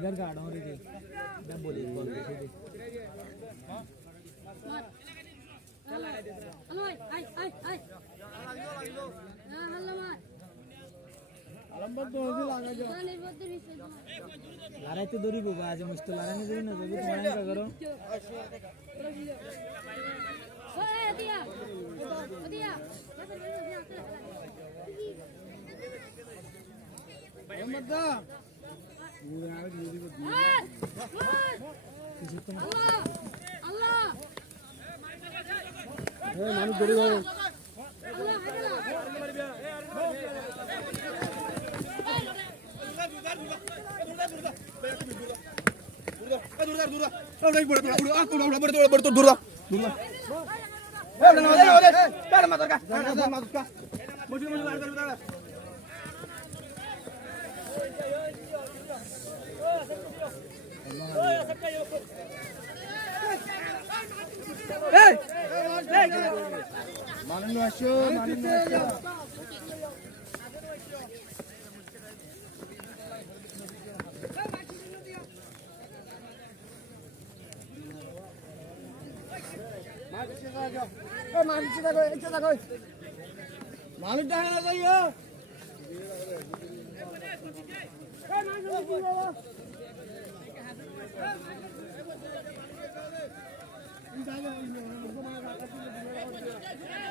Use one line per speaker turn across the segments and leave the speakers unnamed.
इधर गाड़ा और इधर इधर बोली बोल दे दे
Halo, ay, ay, ay. Ah, halo, mat. Lani, bote bisa jual.
लड़ाई तो दूरी बाबा आज मुश्किल लड़ाई नहीं दूरी ना जब तुम्हारे क्या करो
Oh, eh, dia. Oh,
মানুষ দৌড়ি গেল
Allah,
মাননীয় আসো মাননীয় আসো মানুষ দেখা না যাইও
Thank you.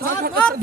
ধর